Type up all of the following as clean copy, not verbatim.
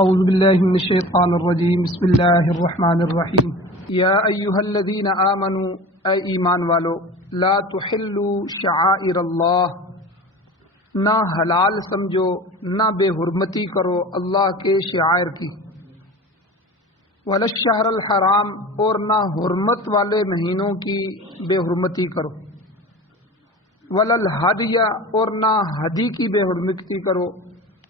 اعوذ باللہ من الشیطان الرجیم بسم اللہ الرحمن الرحیم یا ایہا الذین آمنوا اے ایمان والو لا تحلوا شعائر اللہ نہ حلال سمجھو نہ بے حرمتی کرو اللہ کے شعائر کی ولا الشہر الحرام اور نہ حرمت والے مہینوں کی بے حرمتی کرو ولا الہدی اور نہ ہدی کی بے حرمتی کرو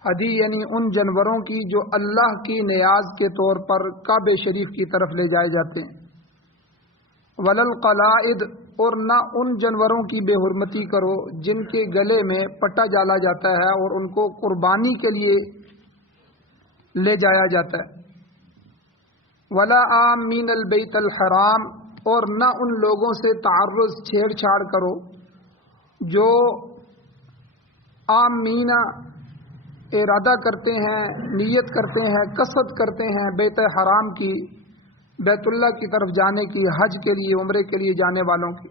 ہدی یعنی ان جانوروں کی جو اللہ کی نیاز کے طور پر کعبہ شریف کی طرف لے جائے جاتے ہیں ولا القلائد اور نہ ان جانوروں کی بے حرمتی کرو جن کے گلے میں پٹا ڈالا جاتا ہے اور ان کو قربانی کے لیے لے جایا جاتا ہے ولا آمین البیت الحرام اور نہ ان لوگوں سے تعرض چھیڑ چھاڑ کرو جو آمین ارادہ کرتے ہیں نیت کرتے ہیں قصد کرتے ہیں بیت حرام کی بیت اللہ کی طرف جانے کی حج کے لیے عمرے کے لیے جانے والوں کی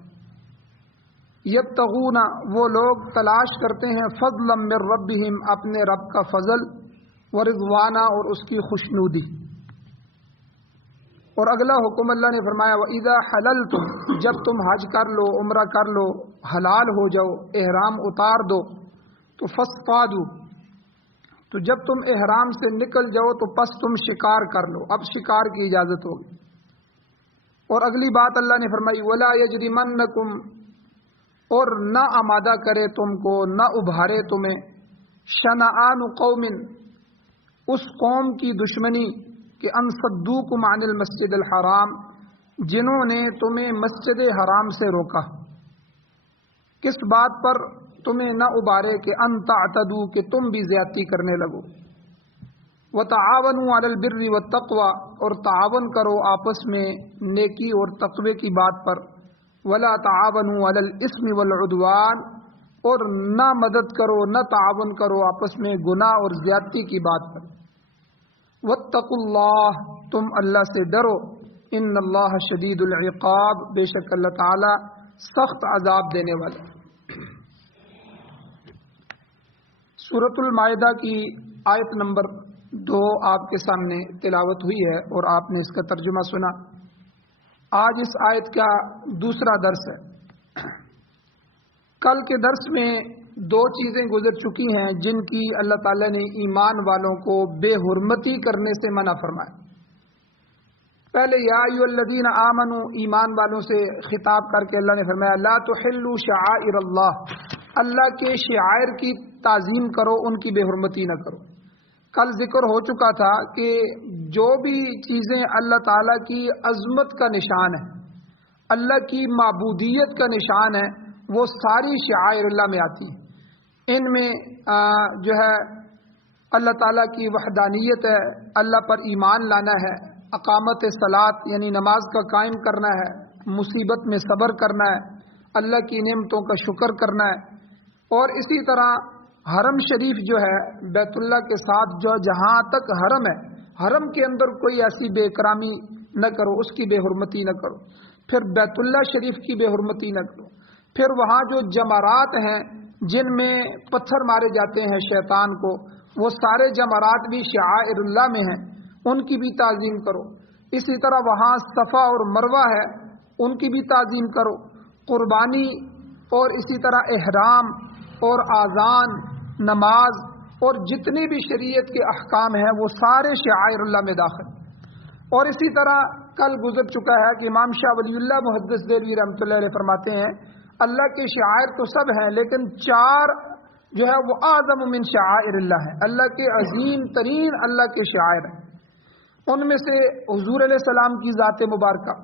یبتغون وہ لوگ تلاش کرتے ہیں فضلا من ربہم اپنے رب کا فضل ورضوانا اور اس کی خوشنودی اور اگلا حکم اللہ نے فرمایا وَإِذَا حَلَلْتُمْ جب تم حج کر لو عمرہ کر لو حلال ہو جاؤ احرام اتار دو تو فاصطادوا تو جب تم احرام سے نکل جاؤ تو پس تم شکار کر لو اب شکار کی اجازت ہوگی اور اگلی بات اللہ نے فرمائی وَلَا يَجْرِمَنَّكُمْ اور نہ آمادہ کرے تم کو نہ ابھارے تمہیں شنآن قوم اس قوم کی دشمنی کہ ان صدوکم عن المسجد الحرام جنہوں نے تمہیں مسجد حرام سے روکا کس بات پر تمہیں نہ ابارے کہ ان تعتدوا کہ تم بھی زیادتی کرنے لگو وتعاونوا علی البر والتقوی اور تعاون کرو آپس میں نیکی اور تقوی کی بات پر ولا تعاونوا علی الاثم والعدوان اور نہ مدد کرو نہ تعاون کرو آپس میں گناہ اور زیادتی کی بات پر واتقوا اللہ تم اللہ سے ڈرو ان اللہ شدید العقاب بے شک اللہ تعالی سخت عذاب دینے والا سورۃ المائدہ کی آیت نمبر 2 آپ کے سامنے تلاوت ہوئی ہے اور آپ نے اس کا ترجمہ سنا آج اس آیت کا دوسرا درس ہے کل کے درس میں 2 چیزیں گزر چکی ہیں جن کی اللہ تعالیٰ نے ایمان والوں کو بے حرمتی کرنے سے منع فرمایا پہلے یا ایھا الذین آمنوا ایمان والوں سے خطاب کر کے اللہ نے فرمایا لا تحلوا شعائر اللہ کے شعائر کی تعظیم کرو ان کی بے حرمتی نہ کرو کل ذکر ہو چکا تھا کہ جو بھی چیزیں اللہ تعالیٰ کی عظمت کا نشان ہے اللہ کی معبودیت کا نشان ہے وہ ساری شعائر اللہ میں آتی ہیں ان میں جو ہے اللہ تعالیٰ کی وحدانیت ہے اللہ پر ایمان لانا ہے اقامت صلاۃ یعنی نماز کا قائم کرنا ہے مصیبت میں صبر کرنا ہے اللہ کی نعمتوں کا شکر کرنا ہے اور اسی طرح حرم شریف جو ہے بیت اللہ کے ساتھ جو جہاں تک حرم ہے حرم کے اندر کوئی ایسی بے اکرامی نہ کرو اس کی بے حرمتی نہ کرو پھر بیت اللہ شریف کی بے حرمتی نہ کرو پھر وہاں جو جمرات ہیں جن میں پتھر مارے جاتے ہیں شیطان کو وہ سارے جمرات بھی شعائر اللہ میں ہیں ان کی بھی تعظیم کرو اسی طرح وہاں صفا اور مروہ ہے ان کی بھی تعظیم کرو قربانی اور اسی طرح احرام اور آذان نماز اور جتنے بھی شریعت کے احکام ہیں وہ سارے شعائر اللہ میں داخل اور اسی طرح کل گزر چکا ہے کہ امام شاہ ولی اللہ محدث دہلوی رحمۃ اللہ علیہ فرماتے ہیں اللہ کے شعائر تو سب ہیں لیکن 4 جو ہے وہ اعظم من شعائر اللہ ہے اللہ کے عظیم ترین اللہ کے شعائر ہیں ان میں سے حضور علیہ السلام کی ذات مبارکہ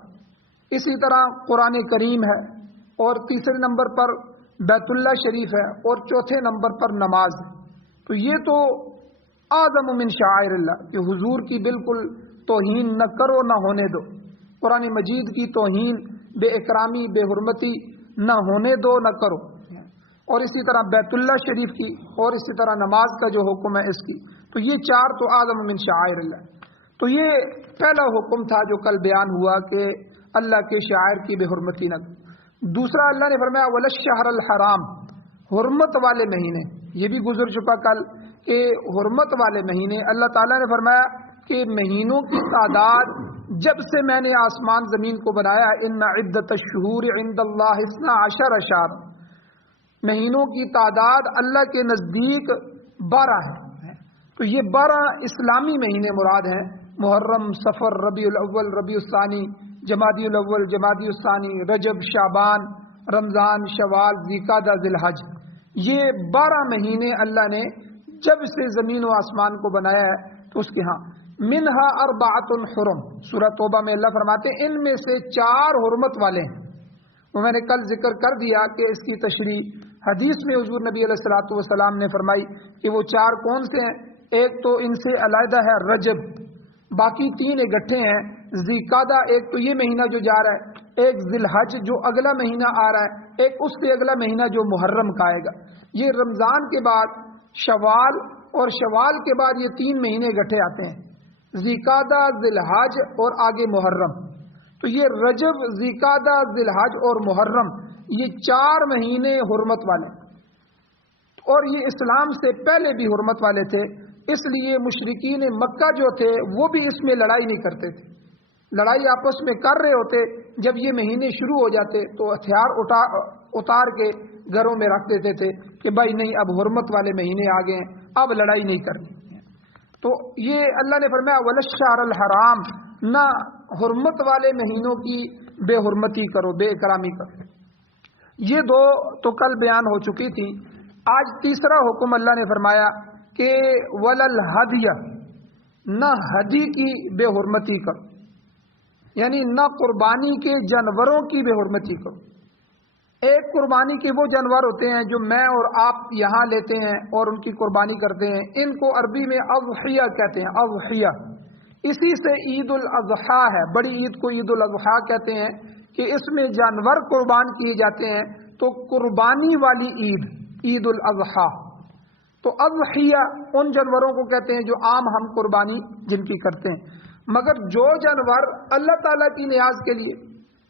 اسی طرح قرآن کریم ہے اور تیسرے نمبر پر بیت اللہ شریف ہے اور چوتھے نمبر پر نماز ہے تو یہ تو اعظم من شعائر اللہ کہ حضور کی بالکل توہین نہ کرو نہ ہونے دو قرآن مجید کی توہین بے اکرامی بے حرمتی نہ ہونے دو نہ کرو اور اسی طرح بیت اللہ شریف کی اور اسی طرح نماز کا جو حکم ہے اس کی تو یہ 4 تو اعظم من شعائر اللہ تو یہ پہلا حکم تھا جو کل بیان ہوا کہ اللہ کے شعائر کی بے حرمتی نہ کرو دوسرا اللہ نے فرمایا ولا الشہر الحرام حرمت والے مہینے یہ بھی گزر چکا کل کہ حرمت والے مہینے، اللہ تعالیٰ نے فرمایا کہ مہینوں کی تعداد جب سے میں نے آسمان زمین کو بنایا، ان عدت الشہور عند اللہ 12 شہر، مہینوں کی تعداد اللہ کے نزدیک 12 ہے۔ تو یہ 12 اسلامی مہینے مراد ہیں، محرم، صفر، ربیع الاول، ربیع الثانی، جمادی الاول، جمادی الثانی، رجب، شعبان، رمضان، شوال، ذوالقعدہ، ذی الحج۔ یہ 12 مہینے اللہ نے جب سے زمین و آسمان کو بنایا ہے تو اس کے ہاں منہا اربعۃ حرم، سورہ توبہ میں اللہ فرماتے ہیں ان میں سے 4 حرمت والے ہیں۔ وہ میں نے کل ذکر کر دیا کہ اس کی تشریح حدیث میں حضور نبی علیہ الصلوۃ والسلام نے فرمائی کہ وہ 4 کون سے ہیں۔ ایک تو ان سے علیحدہ ہے رجب، باقی 3 اکٹھے ہیں، ذوالقعدہ ایک تو یہ مہینہ جو جا رہا ہے، ایک ذی الحج جو اگلا مہینہ آ رہا ہے، ایک اس سے اگلا مہینہ جو محرم کا آئے گا۔ یہ رمضان کے بعد شوال اور شوال کے بعد یہ 3 مہینے اکٹھے آتے ہیں، ذوالقعدہ، ذی الحج اور آگے محرم۔ تو یہ رجب، ذوالقعدہ، ذی الحج اور محرم، یہ 4 مہینے حرمت والے، اور یہ اسلام سے پہلے بھی حرمت والے تھے۔ اس لیے مشرکین مکہ جو تھے وہ بھی اس میں لڑائی نہیں کرتے تھے، لڑائی آپس میں کر رہے ہوتے، جب یہ مہینے شروع ہو جاتے تو ہتھیار اتار کے گھروں میں رکھ دیتے تھے کہ بھائی نہیں، اب حرمت والے مہینے آ گئے ہیں، اب لڑائی نہیں کرنی۔ تو یہ اللہ نے فرمایا وَلَلشَّهْرَ الْحَرَامِ، نہ حرمت والے مہینوں کی بے حرمتی کرو، بے اکرامی کرو۔ یہ 2 تو کل بیان ہو چکی تھی۔ آج تیسرا حکم اللہ نے فرمایا کہ وَلَلْهَدْيَ، نہ ہدی کی بے حرمتی کرو، یعنی نہ قربانی کے جانوروں کی بے حرمتی کرو۔ ایک قربانی کے وہ جانور ہوتے ہیں جو میں اور آپ یہاں لیتے ہیں اور ان کی قربانی کرتے ہیں، ان کو عربی میں اضحیہ کہتے ہیں، اضحیہ۔ اسی سے عید الاضحیٰ ہے، بڑی عید کو عید الاضحیٰ کہتے ہیں کہ اس میں جانور قربان کیے جاتے ہیں، تو قربانی والی عید، عید الاضحیٰ۔ تو اضحیہ ان جانوروں کو کہتے ہیں جو عام ہم قربانی جن کی کرتے ہیں، مگر جو جانور اللہ تعالیٰ کی نیاز کے لیے،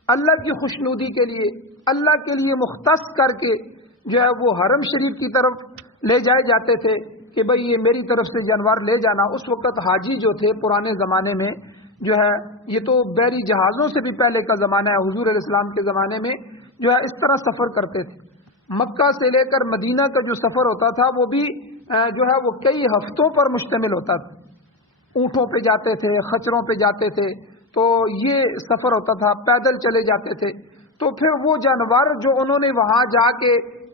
اللہ کی خوشنودی کے لیے، اللہ کے لیے مختص کر کے جو ہے وہ حرم شریف کی طرف لے جائے جاتے تھے کہ بھئی یہ میری طرف سے جانور لے جانا۔ اس وقت حاجی جو تھے پرانے زمانے میں جو ہے، یہ تو بحری جہازوں سے بھی پہلے کا زمانہ ہے، حضور علیہ السلام کے زمانے میں جو ہے اس طرح سفر کرتے تھے۔ مکہ سے لے کر مدینہ کا جو سفر ہوتا تھا وہ بھی جو ہے وہ کئی ہفتوں پر مشتمل ہوتا تھا، اونٹوں پہ جاتے تھے، خچروں پہ جاتے تھے، تو یہ سفر ہوتا تھا، پیدل چلے جاتے تھے۔ تو پھر وہ جانور جو انہوں نے وہاں جا کے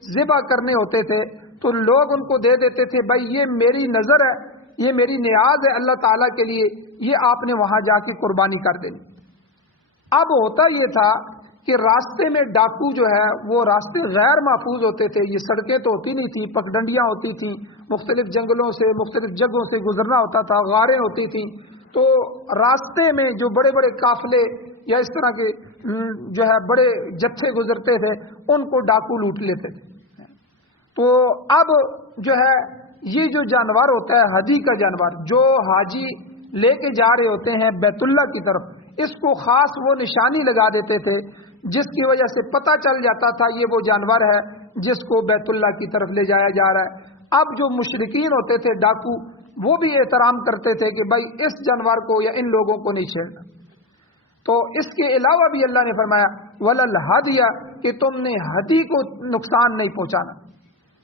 ذبح کرنے ہوتے تھے تو لوگ ان کو دے دیتے تھے، بھائی یہ میری نظر ہے، یہ میری نیاز ہے اللہ تعالیٰ کے لیے، یہ آپ نے وہاں جا کے قربانی کر دینی۔ اب ہوتا یہ تھا کہ راستے میں ڈاکو جو ہے وہ راستے غیر محفوظ ہوتے تھے، یہ سڑکیں تو ہوتی نہیں تھیں، پگڈنڈیاں ہوتی تھیں، مختلف جنگلوں سے، مختلف جگہوں سے گزرنا ہوتا تھا، غاریں ہوتی تھیں، تو راستے میں جو بڑے بڑے قافلے یا اس طرح کے جو ہے بڑے جتھے گزرتے تھے ان کو ڈاکو لوٹ لیتے تھے۔ تو اب جو ہے یہ جو جانور ہوتا ہے حجی کا جانور جو حاجی لے کے جا رہے ہوتے ہیں بیت اللہ کی طرف، اس کو خاص وہ نشانی لگا دیتے تھے جس کی وجہ سے پتہ چل جاتا تھا یہ وہ جانور ہے جس کو بیت اللہ کی طرف لے جایا جا رہا ہے۔ اب جو مشرکین ہوتے تھے ڈاکو، وہ بھی احترام کرتے تھے کہ بھائی اس جانور کو یا ان لوگوں کو نہیں چھیڑنا۔ تو اس کے علاوہ بھی اللہ نے فرمایا وَلَلْهَدْيَ، کہ تم نے ہدی کو نقصان نہیں پہنچانا۔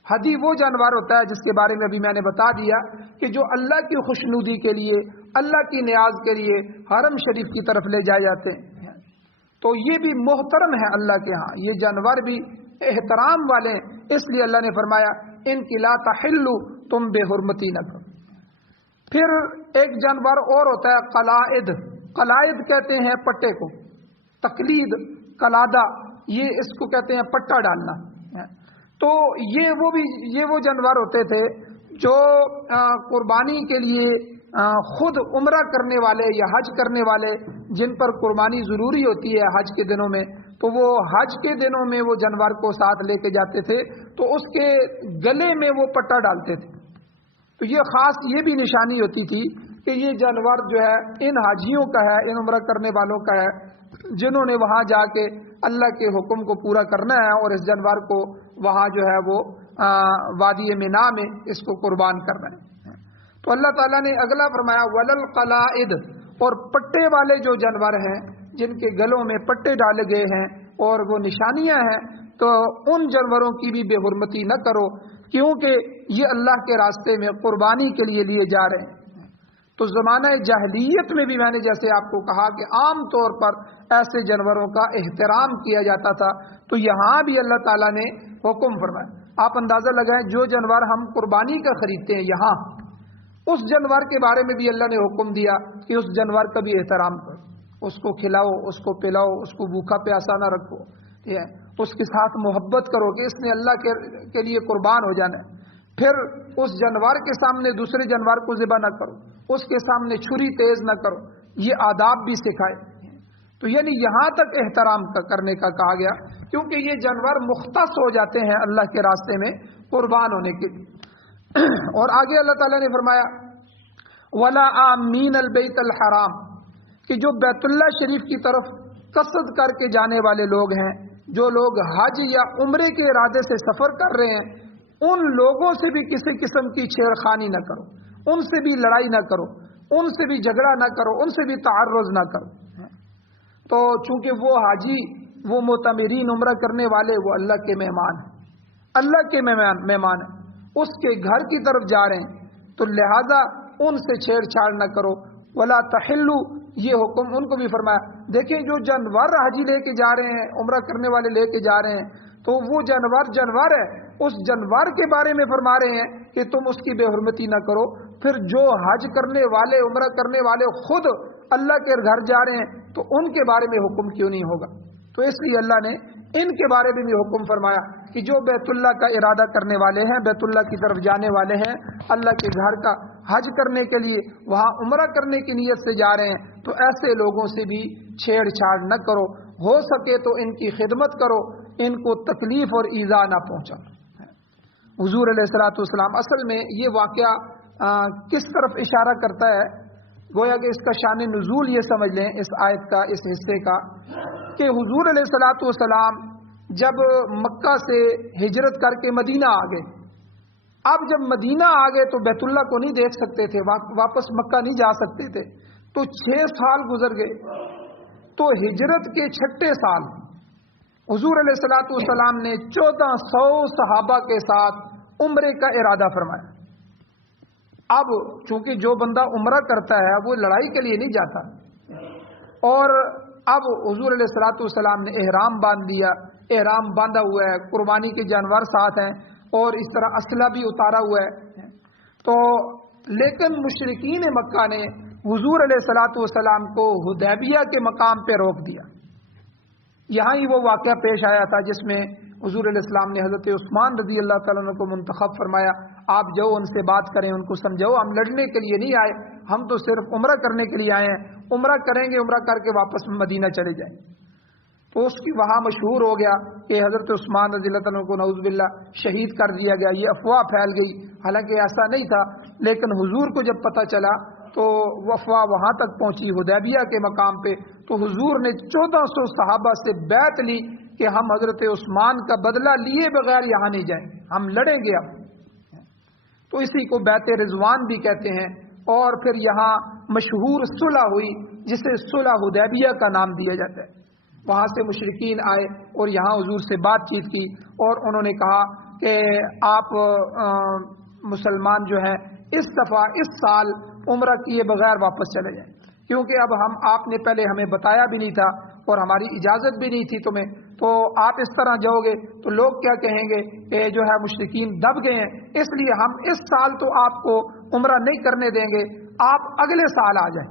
ہدی وہ جانور ہوتا ہے جس کے بارے میں ابھی میں نے بتا دیا کہ جو اللہ کی خوشنودی کے لیے، اللہ کی نیاز کے لیے حرم شریف کی طرف لے جائے جاتے ہیں، تو یہ بھی محترم ہے اللہ کے ہاں، یہ جانور بھی احترام والے ہیں، اس لیے اللہ نے فرمایا ان کی لا تحلوا، تم بے حرمتی نہ کرو۔ پھر ایک جانور اور ہوتا ہے قلائد، قلائد کہتے ہیں پٹے کو، تقلید، قلادہ، یہ اس کو کہتے ہیں پٹا ڈالنا۔ تو یہ وہ جانور ہوتے تھے جو قربانی کے لیے خود عمرہ کرنے والے یا حج کرنے والے جن پر قربانی ضروری ہوتی ہے حج کے دنوں میں، تو وہ حج کے دنوں میں وہ جانور کو ساتھ لے کے جاتے تھے، تو اس کے گلے میں وہ پٹا ڈالتے تھے۔ تو یہ خاص یہ بھی نشانی ہوتی تھی کہ یہ جانور جو ہے ان حاجیوں کا ہے، ان عمرہ کرنے والوں کا ہے جنہوں نے وہاں جا کے اللہ کے حکم کو پورا کرنا ہے اور اس جانور کو وہاں جو ہے وہ وادی مینا میں اس کو قربان کرنا ہے۔ تو اللہ تعالیٰ نے اگلا فرمایا ولل قلائد، اور پٹے والے جو جانور ہیں جن کے گلوں میں پٹے ڈالے گئے ہیں اور وہ نشانیاں ہیں، تو ان جانوروں کی بھی بے حرمتی نہ کرو، کیونکہ یہ اللہ کے راستے میں قربانی کے لیے لیے جا رہے ہیں۔ تو زمانہ جاہلیت میں بھی میں نے جیسے آپ کو کہا کہ عام طور پر ایسے جانوروں کا احترام کیا جاتا تھا، تو یہاں بھی اللہ تعالیٰ نے حکم فرمایا۔ آپ اندازہ لگائیں جو جانور ہم قربانی کا خریدتے ہیں یہاں، اس جانور کے بارے میں بھی اللہ نے حکم دیا کہ اس جانور کا بھی احترام کرو، اس کو کھلاؤ، اس کو پلاؤ، اس کو بھوکا پیاسا نہ رکھو، اس کے ساتھ محبت کرو کہ اس نے اللہ کے لیے قربان ہو جانا ہے۔ پھر اس جانور کے سامنے دوسرے جانور کو ذبح نہ کرو، اس کے سامنے چھری تیز نہ کرو، یہ آداب بھی سکھائے۔ تو یعنی یہاں تک احترام کرنے کا کہا گیا، کیونکہ یہ جانور مختص ہو جاتے ہیں اللہ کے راستے میں قربان ہونے کے لیے۔ اور آگے اللہ تعالیٰ نے فرمایا وَلَا آمِّينَ الْبَيْتَ الْحَرَامِ، کہ جو بیت اللہ شریف کی طرف قصد کر کے جانے والے لوگ ہیں، جو لوگ حج یا عمرے کے ارادے سے سفر کر رہے ہیں، ان لوگوں سے بھی کسی قسم کی چھیڑ خانی نہ کرو، ان سے بھی لڑائی نہ کرو، ان سے بھی جھگڑا نہ کرو، ان سے بھی تعرض نہ کرو۔ تو چونکہ وہ حاجی، وہ معتمرین، عمرہ کرنے والے، وہ اللہ کے مہمان ہیں، اللہ کے مہمان ہیں، اس کے گھر کی طرف جا رہے ہیں، تو لہذا ان سے چھیڑ چھاڑ نہ کرو۔ ولا تحلو، یہ حکم ان کو بھی فرمایا۔ دیکھیں جو جانور حاجی لے کے جا رہے ہیں، عمرہ کرنے والے لے کے جا رہے ہیں، تو وہ جانور ہے، اس جانور کے بارے میں فرما رہے ہیں کہ تم اس کی بے حرمتی نہ کرو۔ پھر جو حج کرنے والے، عمرہ کرنے والے خود اللہ کے گھر جا رہے ہیں، تو ان کے بارے میں حکم کیوں نہیں ہوگا؟ تو اس لیے اللہ نے ان کے بارے میں بھی حکم فرمایا کہ جو بیت اللہ کا ارادہ کرنے والے ہیں، بیت اللہ کی طرف جانے والے ہیں، اللہ کے گھر کا حج کرنے کے لیے، وہاں عمرہ کرنے کی نیت سے جا رہے ہیں، تو ایسے لوگوں سے بھی چھیڑ چھاڑ نہ کرو، ہو سکے تو ان کی خدمت کرو، ان کو تکلیف اور ایذا نہ پہنچا۔ حضور علیہ الصلوۃ والسلام، اصل میں یہ واقعہ کس طرف اشارہ کرتا ہے؟ گویا کہ اس کا شان نزول یہ سمجھ لیں اس آیت کا، اس حصے کا، کہ حضور علیہ الصلوۃ والسلام جب مکہ سے ہجرت کر کے مدینہ آ گئے، اب جب مدینہ آ گئے تو بیت اللہ کو نہیں دیکھ سکتے تھے، واپس مکہ نہیں جا سکتے تھے، تو 6 سال گزر گئے۔ تو ہجرت کے 6 سال حضور علیہ الصلوۃ والسلام نے 1400 صحابہ کے ساتھ عمرے کا ارادہ فرمایا۔ اب چونکہ جو بندہ عمرہ کرتا ہے وہ لڑائی کے لیے نہیں جاتا، اور اب حضور علیہ الصلوۃ والسلام نے احرام باندھ دیا، احرام باندھا ہوا ہے، قربانی کے جانور ساتھ ہیں، اور اس طرح اسلحہ بھی اتارا ہوا ہے۔ تو لیکن مشرکین مکہ نے حضور علیہ الصلوۃ والسلام کو حدیبیہ کے مقام پہ روک دیا۔ یہاں ہی وہ واقعہ پیش آیا تھا جس میں حضور علیہ السلام نے حضرت عثمان رضی اللہ تعالیٰ عنہ کو منتخب فرمایا، آپ جاؤ ان سے بات کریں، ان کو سمجھاؤ، ہم لڑنے کے لیے نہیں آئے، ہم تو صرف عمرہ کرنے کے لیے آئے ہیں، عمرہ کریں گے، عمرہ کر کے واپس مدینہ چلے جائیں۔ تو اس کی وہاں مشہور ہو گیا کہ حضرت عثمان رضی اللہ تعالیٰ عنہ کو نعوذ باللہ شہید کر دیا گیا، یہ افواہ پھیل گئی، حالانکہ ایسا نہیں تھا، لیکن حضور کو جب پتہ چلا تو وہ افواہ وہاں تک پہنچی حدیبیہ کے مقام پہ، تو حضور نے 1400 صحابہ سے بیعت لی کہ ہم حضرت عثمان کا بدلہ لیے بغیر یہاں نہیں جائیں، ہم لڑیں گے اب۔ تو اسی کو بیعت رضوان بھی کہتے ہیں۔ اور پھر یہاں مشہور صلح ہوئی جسے صلح حدیبیہ کا نام دیا جاتا ہے۔ وہاں سے مشرکین آئے اور یہاں حضور سے بات چیت کی، اور انہوں نے کہا کہ آپ مسلمان جو ہیں اس دفعہ اس سال عمرہ کیے بغیر واپس چلے جائیں، کیونکہ اب آپ نے پہلے ہمیں بتایا بھی نہیں تھا اور ہماری اجازت بھی نہیں تھی تمہیں، تو آپ اس طرح جاؤ گے تو لوگ کیا کہیں گے کہ جو ہے مشرکین دب گئے ہیں، اس لیے ہم اس سال تو آپ کو عمرہ نہیں کرنے دیں گے، آپ اگلے سال آ جائیں۔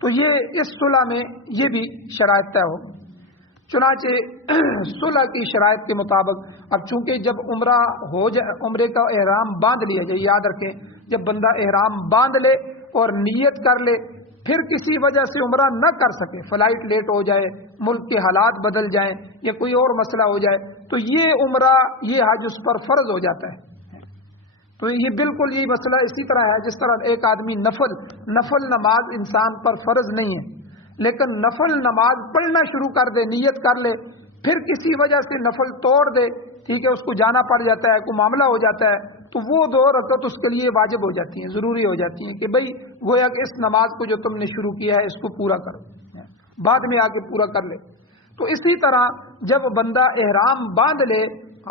تو یہ اس صلح میں یہ بھی شرائط طے ہو۔ چنانچہ صلح کی شرائط کے مطابق اب چونکہ جب عمرہ ہو جائے، عمرے کا احرام باندھ لیا جائے، یاد رکھیں جب بندہ احرام باندھ لے اور نیت کر لے، پھر کسی وجہ سے عمرہ نہ کر سکے، فلائٹ لیٹ ہو جائے، ملک کے حالات بدل جائیں یا کوئی اور مسئلہ ہو جائے، تو یہ عمرہ، یہ حج اس پر فرض ہو جاتا ہے۔ تو یہ بالکل یہی مسئلہ اسی طرح ہے جس طرح ایک آدمی نفل نماز انسان پر فرض نہیں ہے، لیکن نفل نماز پڑھنا شروع کر دے، نیت کر لے، پھر کسی وجہ سے نفل توڑ دے ٹھیک ہے، اس کو جانا پڑ جاتا ہے، کوئی معاملہ ہو جاتا ہے، تو وہ 2 رکعت اس کے لیے واجب ہو جاتی ہیں، ضروری ہو جاتی ہیں کہ بھئی گویا کہ اس نماز کو جو تم نے شروع کیا ہے اس کو پورا کرو، بعد میں آ کے پورا کر لے۔ تو اسی طرح جب بندہ احرام باندھ لے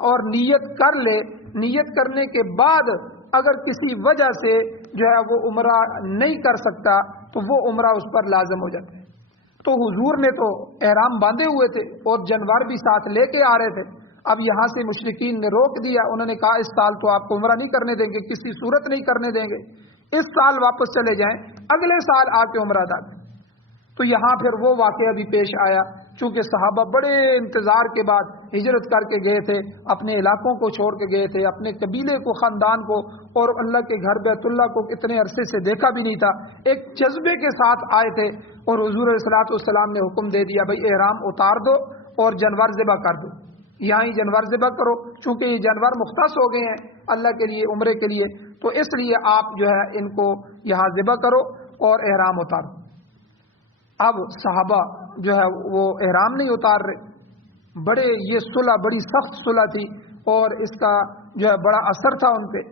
اور نیت کر لے، نیت کرنے کے بعد اگر کسی وجہ سے جو ہے وہ عمرہ نہیں کر سکتا تو وہ عمرہ اس پر لازم ہو جاتا ہے۔ تو حضور نے تو احرام باندھے ہوئے تھے اور جانور بھی ساتھ لے کے آ رہے تھے، اب یہاں سے مشرکین نے روک دیا، انہوں نے کہا اس سال تو آپ کو عمرہ نہیں کرنے دیں گے، کسی صورت نہیں کرنے دیں گے، اس سال واپس چلے جائیں، اگلے سال آ کے عمرہ ادا کریں۔ تو یہاں پھر وہ واقعہ بھی پیش آیا، چونکہ صحابہ بڑے انتظار کے بعد ہجرت کر کے گئے تھے، اپنے علاقوں کو چھوڑ کے گئے تھے، اپنے قبیلے کو، خاندان کو، اور اللہ کے گھر بیت اللہ کو اتنے عرصے سے دیکھا بھی نہیں تھا، ایک جذبے کے ساتھ آئے تھے، اور حضور علیہ الصلوۃ والسلام نے حکم دے دیا بھائی احرام اتار دو اور جانور ذبح کر دو، یہاں ہی جانور ذبح کرو، چونکہ یہ جانور مختص ہو گئے ہیں اللہ کے لیے، عمرے کے لیے، تو اس لیے آپ جو ہے ان کو یہاں ذبح کرو اور احرام اتارو۔ اب صحابہ جو ہے وہ احرام نہیں اتار رہے، بڑے یہ صلح بڑی سخت صلح تھی اور اس کا جو ہے بڑا اثر تھا ان پہ،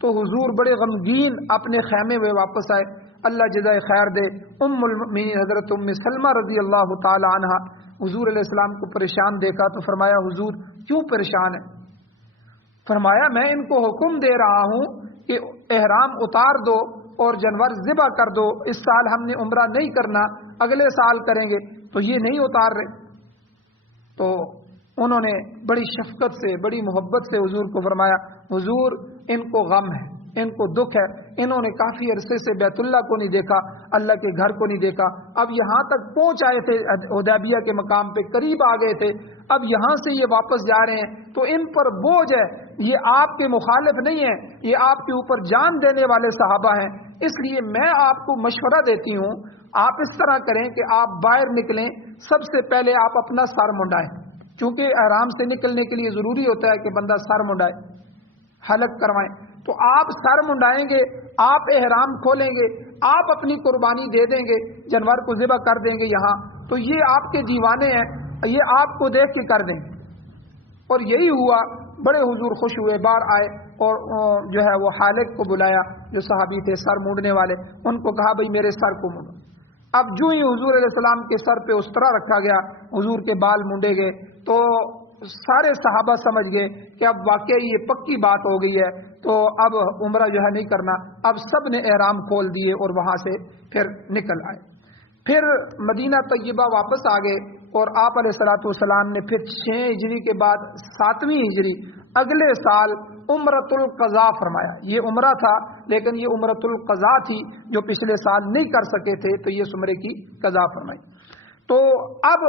تو حضور بڑے غمگین اپنے خیمے میں واپس آئے، اللہ جزائے خیر دے، ام المؤمنین حضرت ام سلمہ رضی اللہ تعالی عنہا حضور علیہ السلام کو پریشان دیکھا تو فرمایا حضور کیوں پریشان ہے؟ فرمایا میں ان کو حکم دے رہا ہوں کہ احرام اتار دو اور جانور ذبح کر دو، اس سال ہم نے عمرہ نہیں کرنا، اگلے سال کریں گے، تو یہ نہیں اتار رہے۔ تو انہوں نے بڑی شفقت سے، بڑی محبت سے حضور کو فرمایا حضور ان کو غم ہے، ان کو دکھ ہے، انہوں نے کافی عرصے سے بیت اللہ کو نہیں دیکھا، اللہ کے گھر کو نہیں دیکھا، اب یہاں تک پہنچ آئے تھے حدیبیہ کے مقام پہ، قریب آ گئے تھے، اب یہاں سے یہ واپس جا رہے ہیں تو ان پر بوجھ ہے، یہ آپ کے مخالف نہیں ہیں، یہ آپ کے اوپر جان دینے والے صحابہ ہیں، اس لیے میں آپ کو مشورہ دیتی ہوں آپ اس طرح کریں کہ آپ باہر نکلیں، سب سے پہلے آپ اپنا سر منڈائیں، چونکہ احرام سے نکلنے کے لیے ضروری ہوتا ہے کہ بندہ سر منڈائے، حلق کروائیں، تو آپ سر منڈائیں گے، آپ احرام کھولیں گے، آپ اپنی قربانی دے دیں گے، جانور کو ذبح کر دیں گے یہاں، تو یہ آپ کے دیوانے ہیں، یہ آپ کو دیکھ کے کر دیں گے۔ اور یہی ہوا، بڑے حضور خوش ہوئے، باہر آئے اور جو ہے وہ حالق کو بلایا جو صحابی تھے سر مونڈنے والے، ان کو کہا بھئی میرے سر کو مونڈو۔ اب جو ہی حضور علیہ السلام کے سر پہ اس طرح رکھا گیا، حضور کے بال مونڈے گئے، تو سارے صحابہ سمجھ گئے کہ اب واقعی یہ پکی بات ہو گئی ہے، تو اب عمرہ جو ہے نہیں کرنا، اب سب نے احرام کھول دیے اور وہاں سے پھر نکل آئے۔ پھر مدینہ طیبہ واپس آ گئے اور آپ علیہ الصلوۃ والسلام نے پھر 6 ہجری کے بعد 7ویں ہجری اگلے سال عمرۃ القضاء فرمایا، یہ عمرہ تھا لیکن یہ عمرۃ القضاء تھی جو پچھلے سال نہیں کر سکے تھے، تو یہ عمرے کی قضاء فرمائی۔ تو اب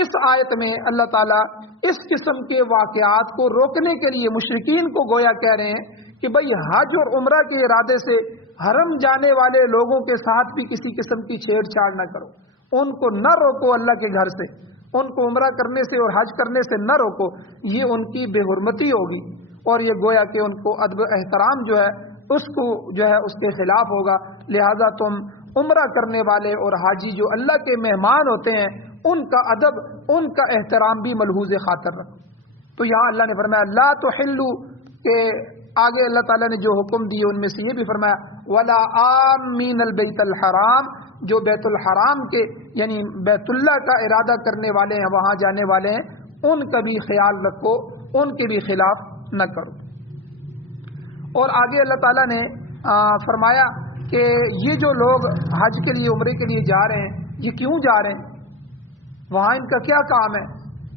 اس آیت میں اللہ تعالیٰ اس قسم کے واقعات کو روکنے کے لیے مشرکین کو گویا کہہ رہے ہیں کہ بھئی حج اور عمرہ کے ارادے سے حرم جانے والے لوگوں کے ساتھ بھی کسی قسم کی چھیڑ چھاڑ نہ کرو، ان کو نہ روکو اللہ کے گھر سے، ان کو عمرہ کرنے سے اور حج کرنے سے نہ روکو، یہ ان کی بے حرمتی ہوگی، اور یہ گویا کہ ان کو ادب احترام جو ہے اس کو جو ہے اس کے خلاف ہوگا، لہذا تم عمرہ کرنے والے اور حاجی جو اللہ کے مہمان ہوتے ہیں ان کا ادب، ان کا احترام بھی ملحوظ خاطر رکھو۔ تو یہاں اللہ نے فرمایا لا تحلوا، کہ آگے اللہ تعالیٰ نے جو حکم دیے ان میں سے یہ بھی فرمایا ولا آمین البیت الحرام، جو بیت الحرام کے یعنی بیت اللہ کا ارادہ کرنے والے ہیں، وہاں جانے والے ہیں، ان کا بھی خیال رکھو، ان کے بھی خلاف نہ کرو۔ اور آگے اللہ تعالیٰ نے فرمایا کہ یہ جو لوگ حج کے لیے عمرے کے لیے جا رہے ہیں یہ کیوں جا رہے ہیں، وہاں ان کا کیا کام ہے؟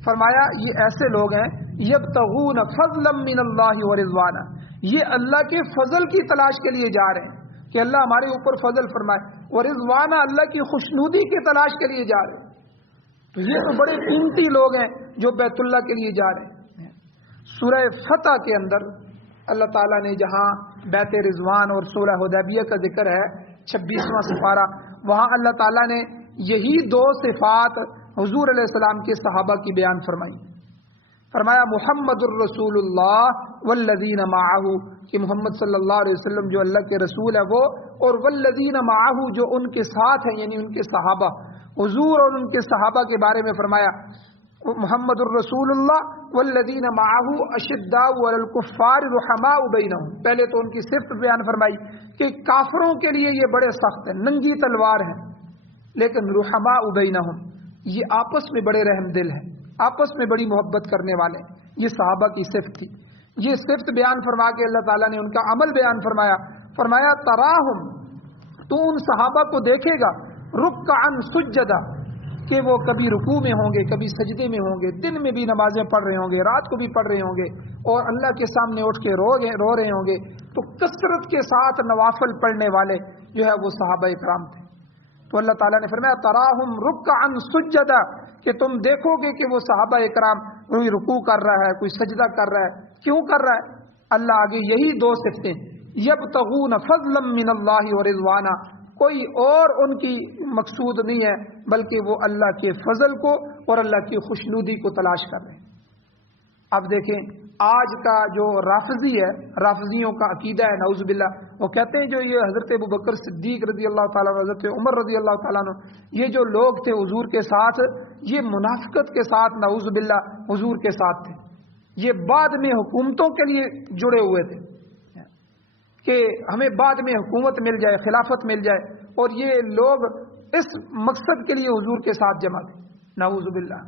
فرمایا یہ ایسے لوگ ہیں یبتغون فضلا من اللہ ورضوانا، یہ اللہ کے فضل کی تلاش کے لیے جا رہے ہیں کہ اللہ ہمارے اوپر فضل فرمائے، ورضوانا اللہ کی خوشنودی کی تلاش کے لیے جا رہے ہیں، تو یہ تو بڑے قیمتی لوگ ہیں جو بیت اللہ کے لیے جا رہے ہیں۔ سورہ فتح کے اندر اللہ تعالیٰ نے جہاں بیت رضوان اور سورہ حدیبیہ کا ذکر ہے 26واں سپارہ، وہاں اللہ تعالیٰ نے یہی 2 صفات حضور علیہ السلام کے صحابہ کی بیان فرمائی، فرمایا محمد الرسول اللہ والذین معہ، کہ محمد صلی اللہ علیہ وسلم جو اللہ کے رسول ہے وہ، اور والذین معہ جو ان کے ساتھ ہیں یعنی ان کے صحابہ، حضور اور ان کے صحابہ کے بارے میں فرمایا محمد الرسول اللہ والذین معہ اشداء علی الکفار رحماء بینہم. پہلے تو ان کی صفت بیان فرمائی کہ کافروں کے لیے یہ بڑے سخت ہیں، ننگی تلوار ہیں، لیکن رحماء بینہم یہ آپس میں بڑے رحم دل ہیں، آپس میں بڑی محبت کرنے والے ہیں. یہ صحابہ کی صفت تھی. یہ صفت بیان فرما کے اللہ تعالیٰ نے ان کا عمل بیان فرمایا. فرمایا تراہم، تو ان صحابہ کو دیکھے گا رکعا سجدا، کہ وہ کبھی رکوع میں ہوں گے، کبھی سجدے میں ہوں گے، دن میں بھی نمازیں پڑھ رہے ہوں گے، رات کو بھی پڑھ رہے ہوں گے، اور اللہ کے سامنے اٹھ کے رو رہے ہوں گے. تو کثرت کے ساتھ نوافل پڑھنے والے جو ہے وہ صحابہ اکرام تھے. تو اللہ تعالیٰ نے فرمایا تراہم رکعا سجدا، کہ تم دیکھو گے کہ وہ صحابہ اکرام کوئی رکوع کر رہا ہے، کوئی سجدہ کر رہا ہے. کیوں کر رہا ہے؟ اللہ آگے یہی دو صفتیں، یبتغون فضلا من اللہ ورضوانا، کوئی اور ان کی مقصود نہیں ہے بلکہ وہ اللہ کے فضل کو اور اللہ کی خوشنودی کو تلاش کر رہے ہیں. اب دیکھیں آج کا جو رافضی ہے، رافضیوں کا عقیدہ ہے نعوذ باللہ، وہ کہتے ہیں جو یہ حضرت ابوبکر صدیق رضی اللہ تعالیٰ عنہ، حضرت عمر رضی اللہ تعالیٰ عنہ، یہ جو لوگ تھے حضور کے ساتھ، یہ منافقت کے ساتھ نعوذ باللہ حضور کے ساتھ تھے. یہ بعد میں حکومتوں کے لیے جڑے ہوئے تھے کہ ہمیں بعد میں حکومت مل جائے، خلافت مل جائے، اور یہ لوگ اس مقصد کے لیے حضور کے ساتھ جمع تھے نعوذ باللہ.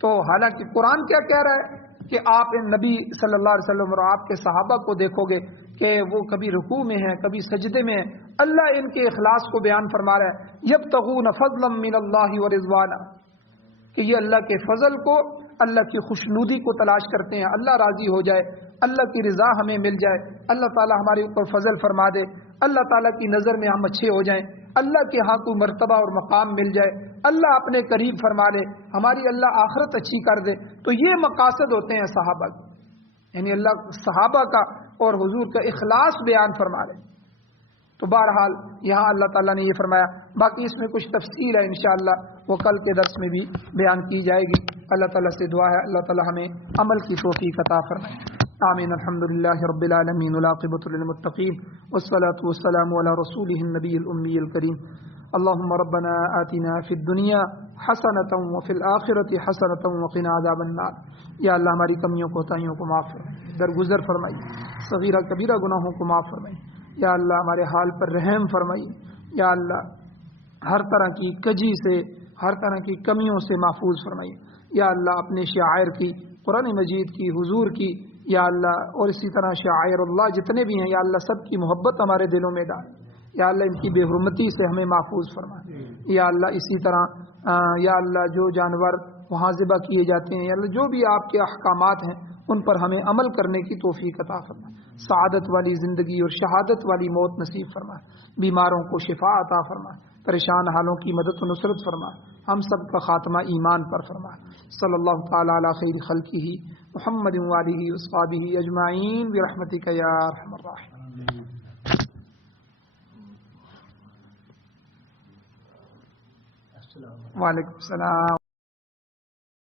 تو حالانکہ قرآن کیا کہہ رہا ہے کہ آپ ان نبی صلی اللہ علیہ وسلم اور آپ کے صحابہ کو دیکھو گے کہ وہ کبھی رکوع میں ہیں، کبھی سجدے میں ہیں. اللہ ان کے اخلاص کو بیان فرما رہا ہے یبتغون فضلا من اللہ ورضوانا، کہ یہ اللہ کے فضل کو، اللہ کی خوشنودی کو تلاش کرتے ہیں، اللہ راضی ہو جائے، اللہ کی رضا ہمیں مل جائے، اللہ تعالی ہمارے اوپر فضل فرما دے، اللہ تعالیٰ کی نظر میں ہم اچھے ہو جائیں، اللہ کے ہاں کوئی مرتبہ اور مقام مل جائے، اللہ اپنے قریب فرما لے، ہماری اللہ آخرت اچھی کر دے. تو یہ مقاصد ہوتے ہیں صحابہ کے، یعنی اللہ صحابہ کا اور حضور کا اخلاص بیان فرما لے. تو بہرحال یہاں اللہ تعالیٰ نے یہ فرمایا. باقی اس میں کچھ تفصیل ہے انشاءاللہ وہ کل کے درس میں بھی بیان کی جائے گی. اللہ تعالیٰ سے دعا ہے اللہ تعالیٰ ہمیں عمل کی توفیق عطا فرمائے. آمین. الحمدللہ رب العالمین والعاقبۃ للمتقین والصلاة والسلام علی رسولہ النبی الامی الکریم. اللهم ربنا آتنا فی الدنیا حسنۃ وفی الآخرۃ حسنۃ وقنا عذاب النار. یا اللہ ہماری کمیوں کوتاہیوں کو معاف فرمائے، درگزر فرمائیے، صغیرہ کبیرہ گناہوں کو معاف فرمائیے. یا اللہ ہمارے حال پر رحم فرمائیے. یا اللہ ہر طرح کی کجی سے، ہر طرح کی کمیوں سے محفوظ فرمائیے. یا اللہ اپنے شاعر کی، قرآن مجید کی، حضور کی، یا اللہ اور اسی طرح شاعر اللہ جتنے بھی ہیں، یا اللہ سب کی محبت ہمارے دلوں میں ڈال. یا اللہ ان کی بے حرمتی سے ہمیں محفوظ فرما. یا اللہ اسی طرح یا اللہ جو جانور وہاں ذبح کیے جاتے ہیں، یا اللہ جو بھی آپ کے احکامات ہیں ان پر ہمیں عمل کرنے کی توفیق عطا فرما. سعادت والی زندگی اور شہادت والی موت نصیب فرما. بیماروں کو شفا عطا فرما، پریشان حالوں کی مدد و نصرت فرما. ہم سب کا خاتمہ ایمان پر فرما. صلی اللہ تعالی علی خیر خلقہ محمد وآلہ وصحبہ اجمعین برحمتک یا ارحم الراحمین. وعلیکم السلام.